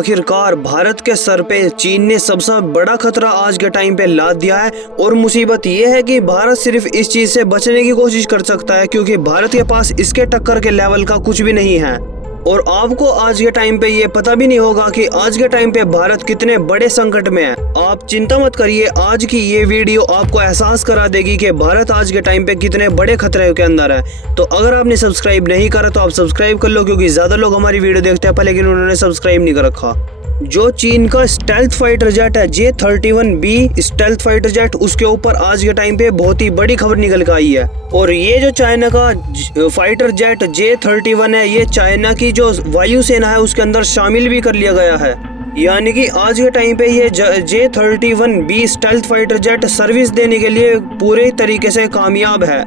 आखिरकार भारत के सर पे चीन ने सबसे बड़ा खतरा आज के टाइम पे लाद दिया है। और मुसीबत ये है कि भारत सिर्फ इस चीज से बचने की कोशिश कर सकता है, क्योंकि भारत के पास इसके टक्कर के लेवल का कुछ भी नहीं है। और आपको आज के टाइम पे ये पता भी नहीं होगा कि आज के टाइम पे भारत कितने बड़े संकट में है। आप चिंता मत करिए, आज की ये वीडियो आपको एहसास करा देगी कि भारत आज के टाइम पे कितने बड़े खतरे के अंदर है। तो अगर आपने सब्सक्राइब नहीं करा तो आप सब्सक्राइब कर लो, क्योंकि ज्यादा लोग हमारी वीडियो देखते हैं लेकिन उन्होंने सब्सक्राइब नहीं कर रखा। जो चीन का स्टेल्थ फाइटर जेट है J-31B स्टेल्थ फाइटर जेट, उसके ऊपर आज के टाइम पे बहुत ही बड़ी खबर निकल के आई है। और ये जो चाइना का फाइटर जेट J-31 है, ये चाइना की जो वायुसेना है उसके अंदर शामिल भी कर लिया गया है। यानी कि आज के टाइम पे ये J-31B stealth fighter jet service देने के लिए पूरे तरीके से कामयाब है।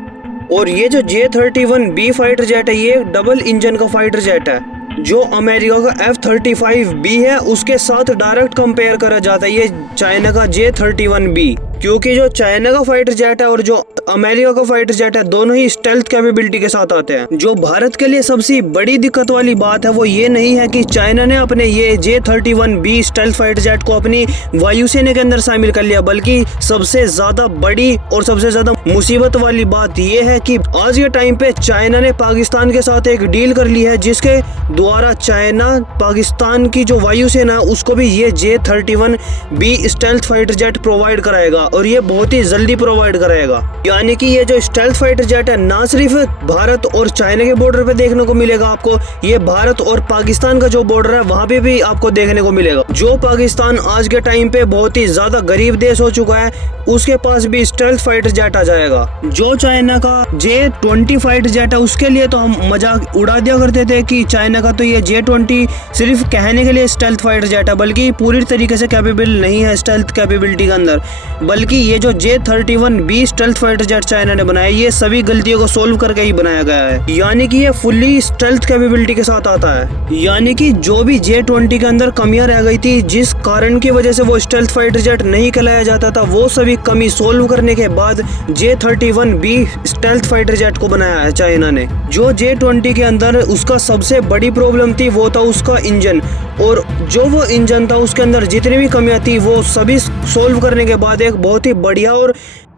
और ये जो J-31B फाइटर जेट है, ये डबल इंजन का फाइटर जेट है। जो अमेरिका का F-35B है उसके साथ डायरेक्ट कंपेयर करा जाता है ये चाइना का J-31B, क्योंकि जो चाइना का फाइटर जेट है और जो अमेरिका का फाइटर जेट है दोनों ही स्टेल्थ कैपेबिलिटी के साथ आते हैं। जो भारत के लिए सबसे बड़ी दिक्कत वाली बात है वो ये नहीं है कि चाइना ने अपने ये J-31B स्टेल्थ फाइटर जेट को अपनी वायुसेना के अंदर शामिल कर लिया, बल्कि सबसे ज्यादा बड़ी और सबसे ज्यादा मुसीबत वाली बात ये है कि आज के टाइम पे चाइना ने पाकिस्तान के साथ एक डील कर ली है, जिसके द्वारा चाइना पाकिस्तान की जो वायुसेना है उसको भी ये J-31B stealth fighter jet provide कराएगा, और ये बहुत ही जल्दी प्रोवाइड कराएगा। यानी कि ये जो स्टेल्थ फाइटर जेट है ना सिर्फ भारत और चाइना के बॉर्डर पे देखने को मिलेगा आपको, ये भारत और पाकिस्तान का जो बॉर्डर है वहां पे भी आपको देखने को मिलेगा। जो पाकिस्तान आज के टाइम पे बहुत ही ज्यादा गरीब देश हो चुका है, उसके पास भी स्टेल्थ फाइटर जेट आ जाएगा। जो चाइना का J-20 फाइटर जेट है उसके लिए तो हम मजाक उड़ा दिया करते थे कि चाइना का तो ये J-20 सिर्फ कहने के लिए स्टेल्थ फाइटर जेट है, बल्कि पूरी तरीके से कैपेबल नहीं है स्टेल्थ कैपेबिलिटी के अंदर। बल्कि ये जो J-31B stealth fighter jet China ने बनाया, ये सभी गलतियों को सोल्व करके ही बनाया गया है। यानी कि ये फुल्ली स्टेल्थ कैपेबिलिटी के साथ आता है। यानी कि जो भी J-20 के अंदर कमियां रह गई थी, जिस कारण की वजह से वो स्टेल्थ फाइटर जेट नहीं कहलाया जाता था, वो सभी कमी सोल्व करने के बाद J-31B स्टेल्थ फाइटर जेट को बनाया है चाइना ने। जो J-20 के अंदर उसका सबसे बड़ी प्रॉब्लम थी वो था उसका इंजन, और जो वो इंजन था उसके अंदर जितनी भी कमियां थी वो सभी सोल्व करने के बाद एक बहुत ही बढ़िया और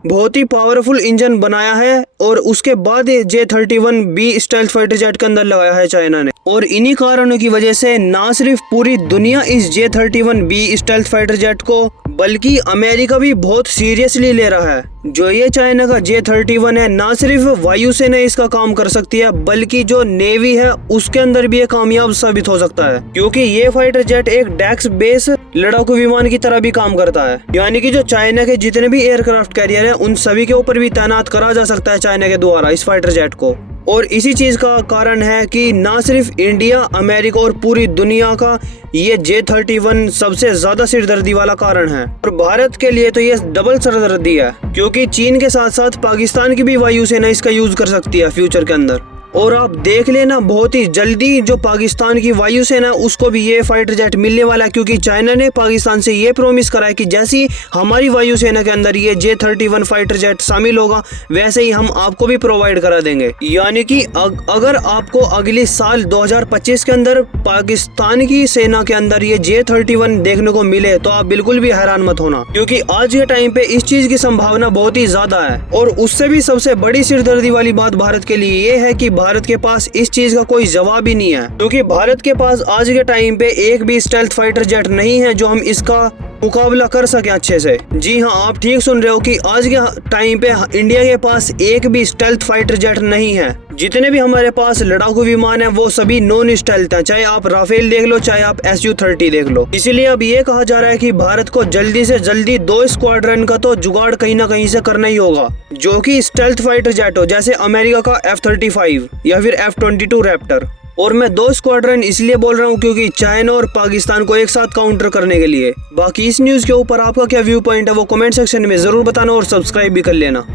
बहुत ही पावरफुल इंजन बनाया है, और उसके बाद J-31B स्टेल्थ फाइटर जेट के अंदर लगाया है चाइना ने। और इन्हीं कारणों की वजह से ना सिर्फ पूरी दुनिया इस J-31B स्टेल्थ फाइटर जेट को, बल्कि अमेरिका भी बहुत सीरियसली ले रहा है। जो ये चाइना का J-31 है, ना सिर्फ वायुसेना इसका काम कर सकती है, बल्कि जो नेवी है उसके अंदर भी ये कामयाब साबित हो सकता है, क्योंकि ये फाइटर जेट एक डेस्क बेस लड़ाकू विमान की तरह भी काम करता है। यानी कि जो चाइना के जितने भी एयरक्राफ्ट कैरियर है उन सभी के ऊपर भी तैनात करा जा सकता है चाइना के द्वारा इस फाइटर जेट को। और इसी चीज का कारण है कि ना सिर्फ इंडिया, अमेरिका और पूरी दुनिया का ये J-31 सबसे ज्यादा सिरदर्दी वाला कारण है। और भारत के लिए तो ये डबल सिरदर्दी है, क्योंकि चीन के साथ साथ पाकिस्तान की भी वायुसेना इसका यूज कर सकती है फ्यूचर के अंदर। और आप देख लेना बहुत ही जल्दी जो पाकिस्तान की वायुसेना उसको भी ये फाइटर जेट मिलने वाला है, क्योंकि चाइना ने पाकिस्तान से ये प्रॉमिस करा है कि जैसी हमारी वायुसेना के अंदर ये J-31 फाइटर जेट शामिल होगा वैसे ही हम आपको भी प्रोवाइड करा देंगे। यानी कि अगर आपको अगले साल 2025 के अंदर पाकिस्तान की सेना के अंदर ये J-31 देखने को मिले तो आप बिल्कुल भी हैरान मत होना, क्योंकि आज के टाइम पे इस चीज की संभावना बहुत ही ज्यादा है। और उससे भी सबसे बड़ी सिरदर्दी वाली बात भारत के लिए ये है कि भारत के पास इस चीज का कोई जवाब ही नहीं है, क्योंकि भारत के पास आज के टाइम पे एक भी स्टेल्थ फाइटर जेट नहीं है जो हम इसका मुकाबला कर सके अच्छे से। जी हाँ, आप ठीक सुन रहे हो कि आज के टाइम पे इंडिया के पास एक भी स्टेल्थ फाइटर जेट नहीं है। जितने भी हमारे पास लड़ाकू विमान है वो सभी नॉन स्टेल्थ हैं, चाहे आप राफेल देख लो चाहे आप Su-30 देख लो। इसीलिए अब ये कहा जा रहा है कि भारत को जल्दी से जल्दी 2 स्क्वाड्रन का तो जुगाड़ कहीं ना कहीं से करना ही होगा, जो कि स्टेल्थ फाइटर जेट हो, जैसे अमेरिका का F-35 या फिर F-22 रैप्टर। और मैं 2 स्क्वाड्रन इसलिए बोल रहा हूँ क्योंकि चाइना और पाकिस्तान को एक साथ काउंटर करने के लिए। बाकी इस न्यूज़ के ऊपर आपका क्या व्यू पॉइंट है वो कमेंट सेक्शन में ज़रूर बताना, और सब्सक्राइब भी कर लेना।